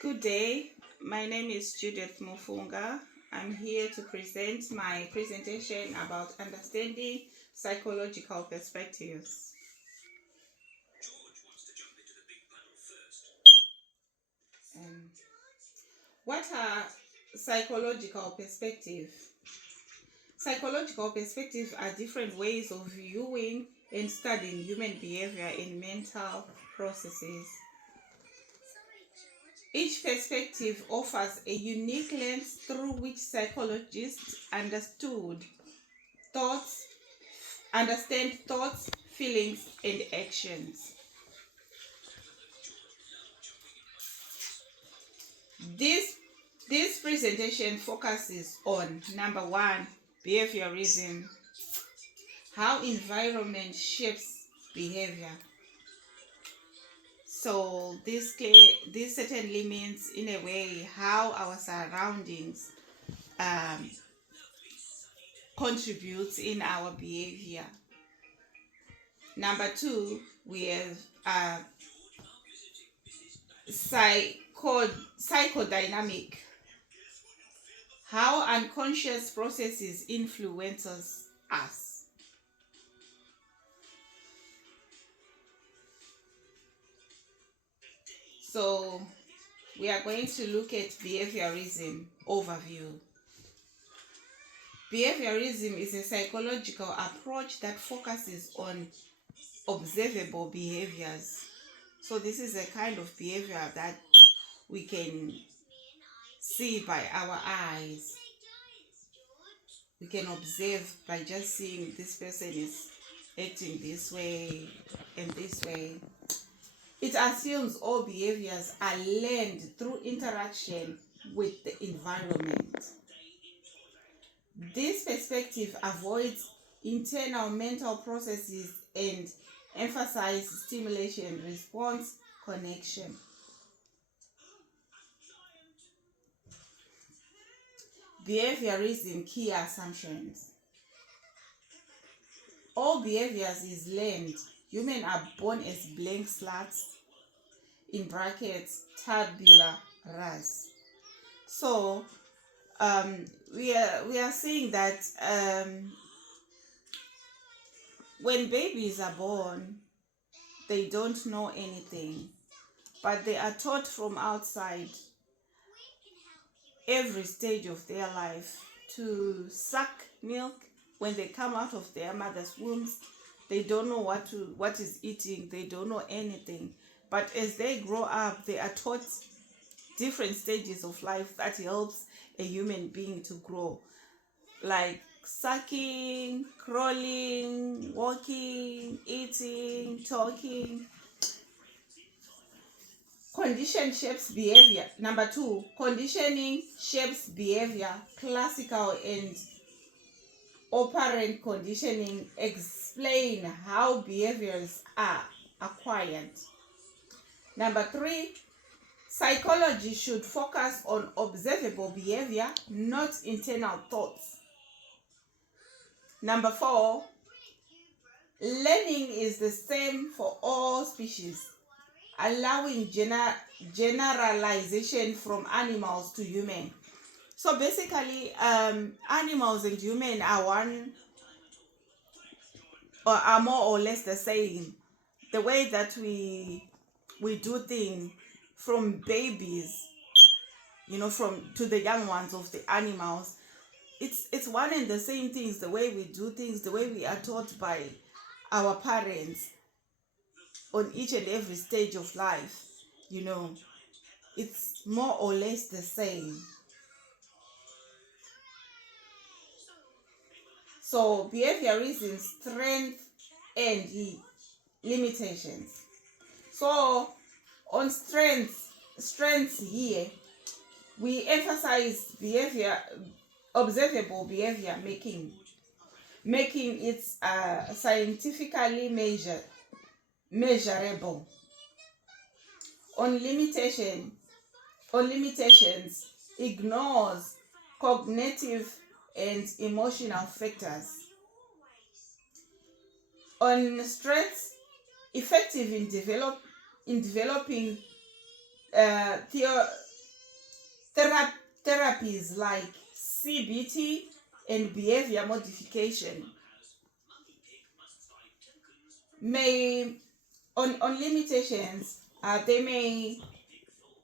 Good day. My name is Judith Mufunga. I'm here to present my presentation about understanding psychological perspectives. Um, what are psychological perspectives? Psychological perspectives are different ways of viewing and studying human behavior and mental processes. Each perspective offers a unique lens through which psychologists thoughts, understand thoughts, feelings, and actions. This, this presentation focuses on number one, behaviorism, how environment shapes behavior. So this certainly means, in a way, how our surroundings contributes in our behavior. Number two, we have psychodynamic, how unconscious processes influences us. So we are going to look at behaviorism overview. Behaviorism is a psychological approach that focuses on observable behaviors. So this is a kind of behavior that we can see by our eyes. We can observe by just seeing this person is acting this way and this way. It assumes all behaviors are learned through interaction with the environment. This perspective avoids internal mental processes and emphasizes stimulation response connection. Behaviorism key assumptions. All behaviors is learned. Humans are born as blank slates, in brackets, tabula rasa. So we are seeing that when babies are born, they don't know anything, but they are taught from outside every stage of their life to suck milk. When they come out of their mother's wombs, they don't know what is eating, they don't know anything. But as they grow up, they are taught different stages of life that helps a human being to grow, like sucking, crawling, walking, eating, talking. Condition shapes behavior. Number two, conditioning shapes behavior. Classical and operant conditioning explain how behaviors are acquired. Number three, psychology should focus on observable behavior, not internal thoughts. Number four, learning is the same for all species, allowing generalization from animals to human. So basically, animals and human are one, or are more or less the same. The way that we do things from babies, from to the young ones of the animals, it's one and the same things. The way we do things, the way we are taught by our parents on each and every stage of life, it's more or less the same. So behaviorism, strength and limitations. So on strengths here, we emphasize observable behavior making it scientifically measurable. On limitations, ignores cognitive and emotional factors. On strengths, effective in developing therapies like CBT and behavior modification may, on limitations, they may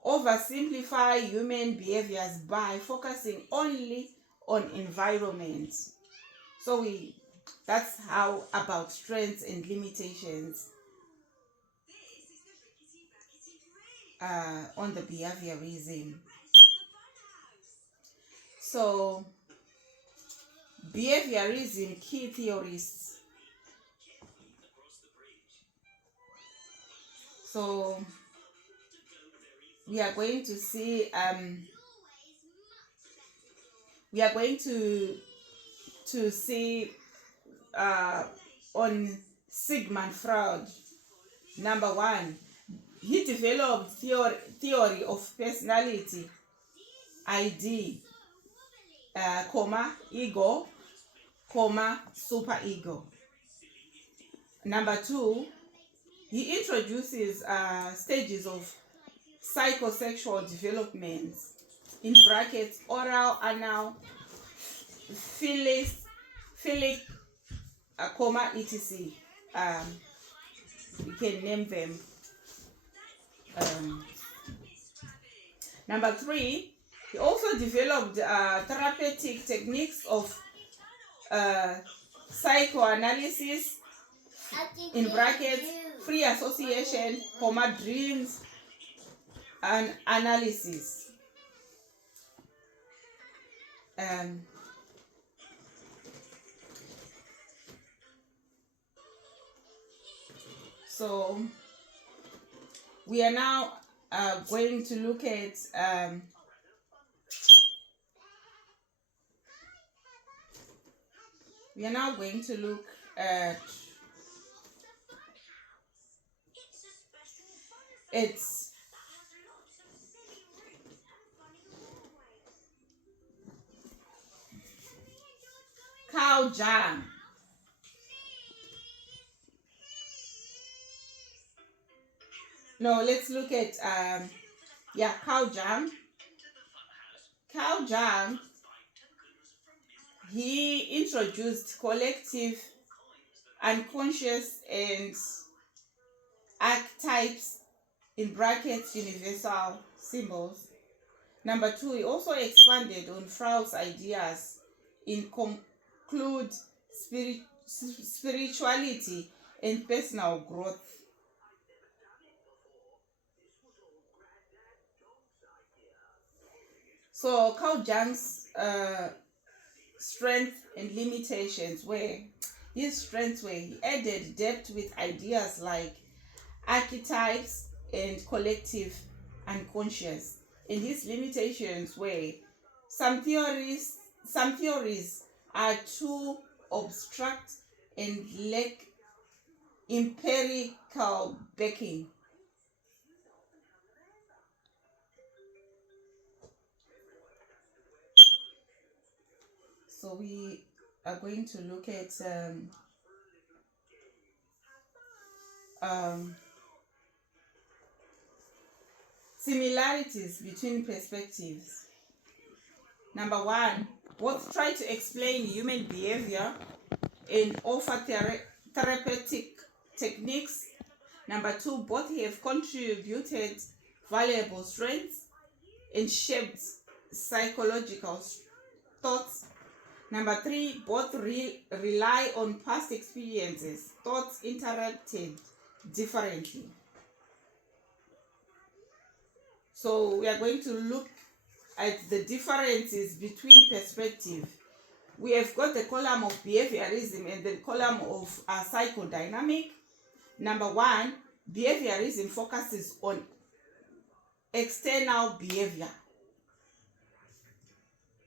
oversimplify human behaviors by focusing only on environment. So that's how about strengths and limitations on the behaviorism. So behaviorism key theorists. So we are going to see we are going to see on Sigmund Freud. Number one, he developed theory of personality, ID, ego, superego. Number two, he introduces stages of psychosexual development, in brackets, oral, anal, philic, etc. We can name them. Number three, he also developed therapeutic techniques of psychoanalysis, in brackets, free association, dreams, and analysis. So we are now going to look at it's Carl Jung. No, let's look at Carl Jung. Carl Jung, he introduced collective, unconscious, and archetypes, in brackets, universal symbols. Number two, he also expanded on Freud's ideas in conclude spirituality and personal growth. So Carl Jung's strengths and limitations were, his strengths were, he added depth with ideas like archetypes and collective unconscious. And his limitations were, some theories are too abstract and lack empirical backing. So we are going to look at similarities between perspectives. Number one, both try to explain human behavior and offer therapeutic techniques. Number two, both have contributed valuable strengths and shaped psychological thoughts. Number three, both rely on past experiences, thoughts interpreted differently. So we are going to look at the differences between perspective. We have got the column of behaviorism and the column of psychodynamic. Number one, behaviorism focuses on external behavior,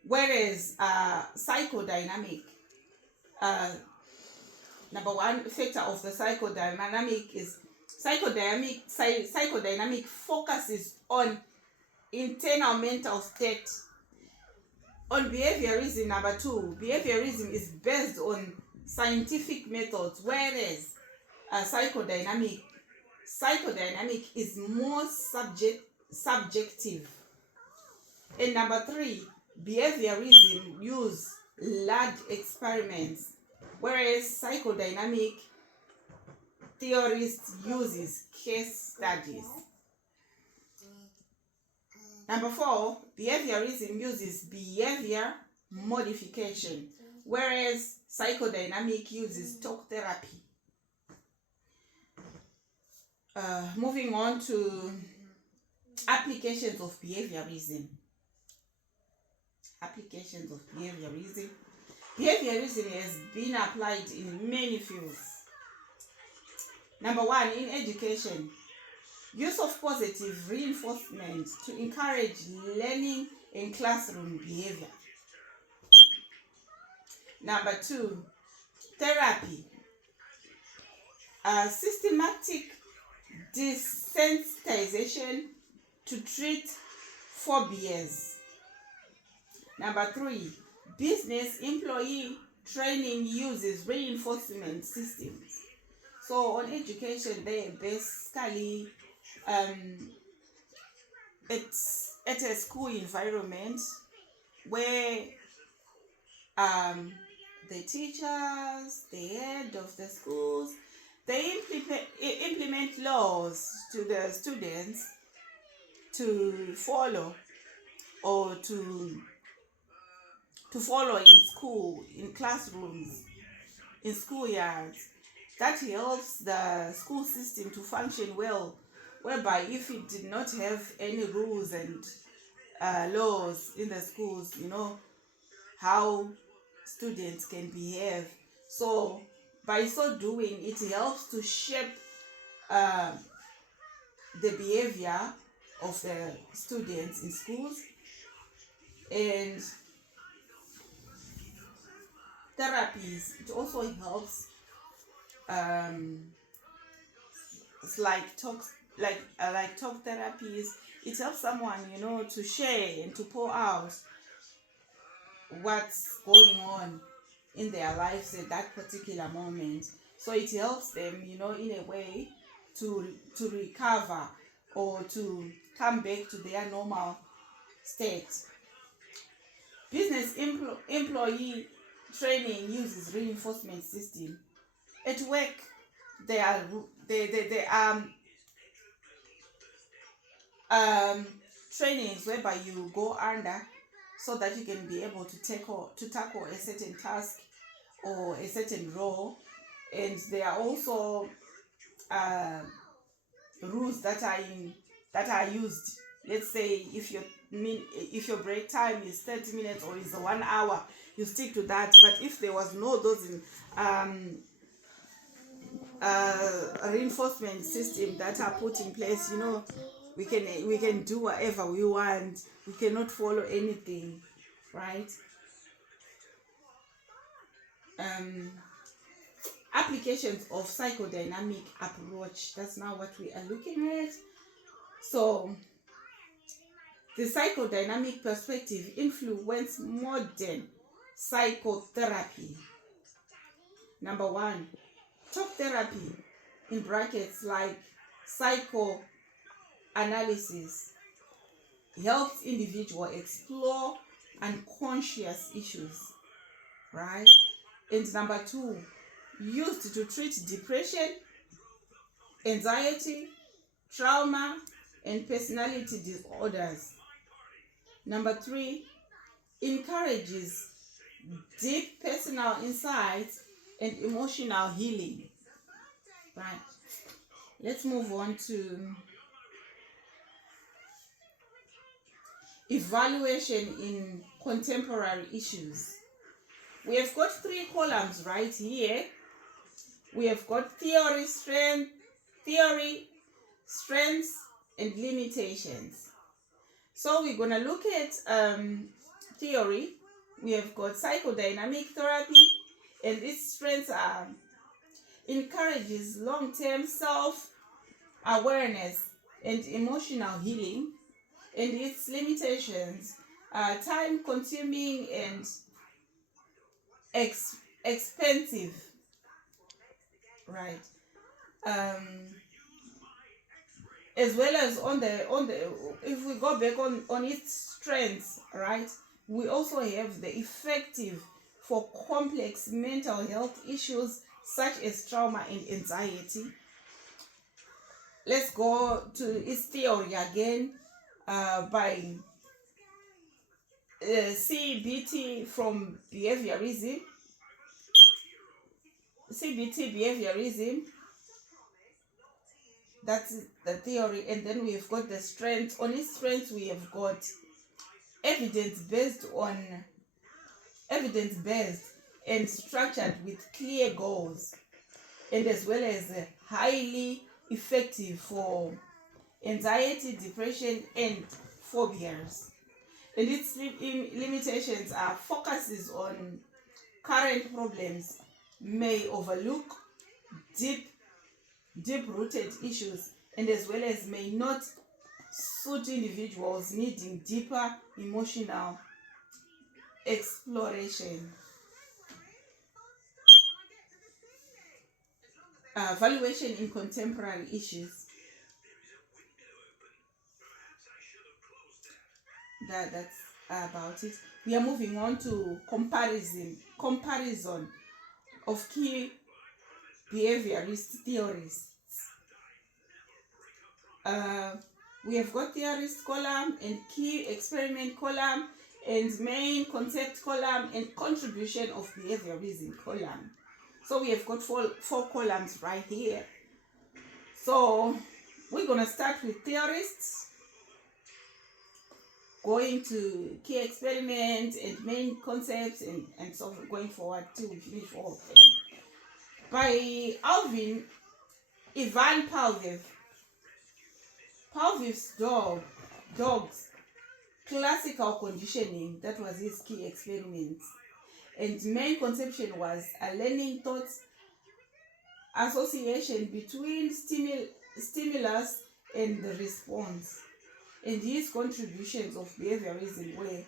whereas psychodynamic, number one factor of the psychodynamic is psychodynamic focuses on internal mental state. On behaviorism, number two, behaviorism is based on scientific methods, whereas psychodynamic is more subjective. And number 3, behaviorism use large experiments, whereas psychodynamic theorists uses case studies. Number 4, behaviorism uses behavior modification, whereas psychodynamic uses talk therapy. Moving on to applications of behaviorism. Applications of behaviorism. Behaviorism has been applied in many fields. Number 1, in education, use of positive reinforcement to encourage learning and classroom behavior. Number 2, therapy. Systematic desensitization to treat phobias. Number 3, business employee training uses reinforcement systems. So on education, they basically it's at a school environment where the teachers, the head of the schools, they implement laws to the students to follow, or to follow in school, in classrooms, in schoolyards. That helps the school system to function well, whereby if it did not have any rules and laws in the schools, how students can behave. So by so doing, it helps to shape the behavior of the students in schools. And therapies, it also helps. It's like talk therapies. It helps someone, to share and to pour out what's going on in their lives at that particular moment. So it helps them, in a way to recover or to come back to their normal state. Business employee training uses reinforcement system. At work, they are trainings whereby you go under so that you can be able to tackle a certain task or a certain role. And there are also rules that are used. Let's say if your break time is 30 minutes or is 1 hour, you stick to that. But if there was no those reinforcement system that are put in place, we can do whatever we want. We cannot follow anything, right? Applications of psychodynamic approach, that's now what we are looking at. So the psychodynamic perspective influenced modern psychotherapy. Number 1, talk therapy, in brackets like psychoanalysis, helps individual explore unconscious issues, right? And number 2, used to treat depression, anxiety, trauma, and personality disorders. Number 3, encourages deep personal insights and emotional healing. Right. Let's move on to evaluation in contemporary issues. We have got 3 columns right here. We have got theory, strengths, and limitations. So we're going to look at theory. We have got psychodynamic therapy, and its strengths are encourages long-term self-awareness and emotional healing, and its limitations are time-consuming and expensive, right? as well as on the if we go back on its strengths, right, we also have the effective for complex mental health issues such as trauma and anxiety. Let's go to its theory again, by CBT from behaviorism. CBT behaviorism, that's the theory. And then we have got the strengths. On its strengths, we have got evidence-based and structured with clear goals, and as well as highly effective for anxiety, depression, and phobias. And its limitations are focuses on current problems, may overlook deep-rooted issues, and as well as may not suit individuals needing deeper emotional exploration. Valuation in contemporary issues. That's about it. We are moving on to comparison of key behaviorist theories. We have got theorist column and key experiment column and main concept column and contribution of behaviorism column. So we have got four columns right here. So we're going to start with theorists, going to key experiments and main concepts, and so going forward till we finish all of them. By Alvin Ivan Pavlov. Pavlov's dog's classical conditioning, that was his key experiments. And main conception was a learning thoughts association between stimulus and the response. And his contributions of behaviorism were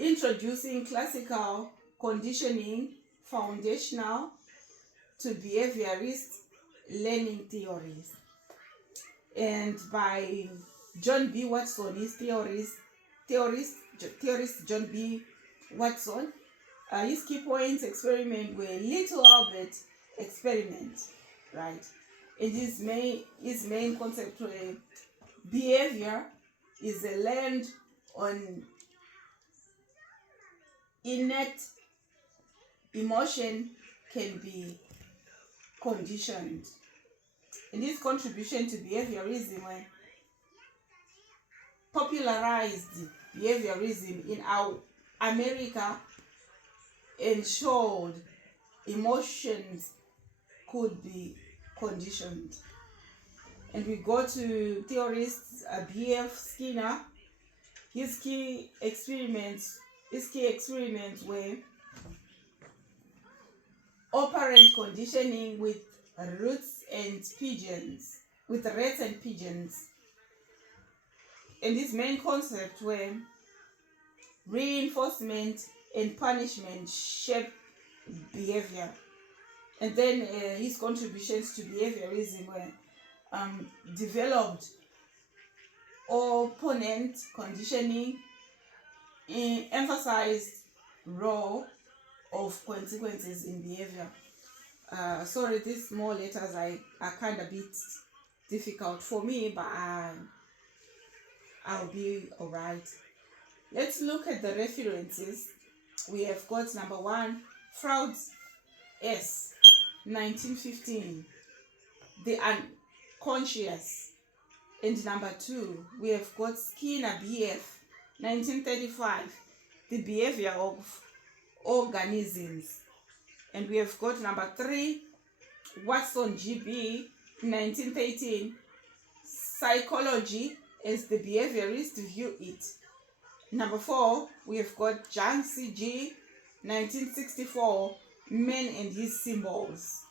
introducing classical conditioning foundational to behaviorist learning theories. And by John B. Watson, his theorist John B. Watson, his key points experiment were Little Albert experiment, right? And his main concept were behavior is a learned on innate emotion can be conditioned. And his contribution to behaviorism popularized behaviorism in our America and showed emotions could be conditioned. And we go to theorist B.F. Skinner. His key experiments were operant conditioning with rats and pigeons. And his main concepts were reinforcement and punishment shape behavior. And then his contributions to behaviorism were developed opponent conditioning, emphasized role of consequences in behavior. Sorry, these small letters are kind of bit difficult for me, but I'll be alright. Let's look at the references. We have got number 1, Freud's S, 1915, The Unconscious. And number 2, we have got Skinner B.F., 1935, The Behavior of Organisms. And we have got number 3, Watson G.B., 1913, Psychology as the Behaviorists View It. Number 4, we have got John C.G., 1964, Men and His Symbols.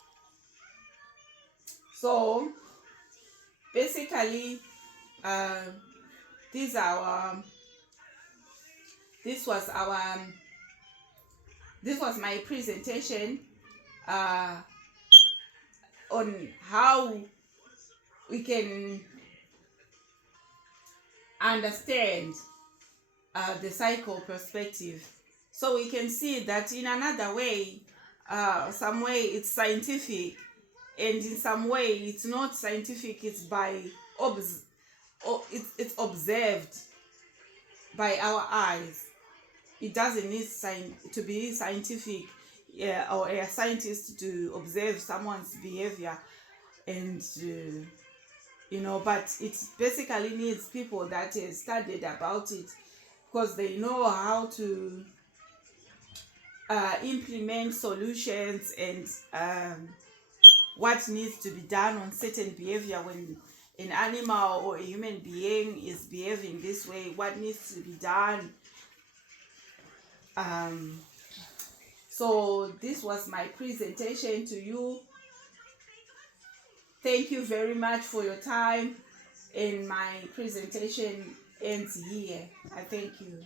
So basically, this was my presentation on how we can understand the cycle perspective. So we can see that in another way, some way it's scientific, and in some way it's not scientific. It's by it's observed by our eyes. It doesn't need to be scientific, or a scientist to observe someone's behavior, and but it basically needs people that have studied about it, because they know how to implement solutions, and what needs to be done on certain behavior when an animal or a human being is behaving this way, what needs to be done. So this was my presentation to you. Thank you very much for your time, and my presentation ends here. I thank you.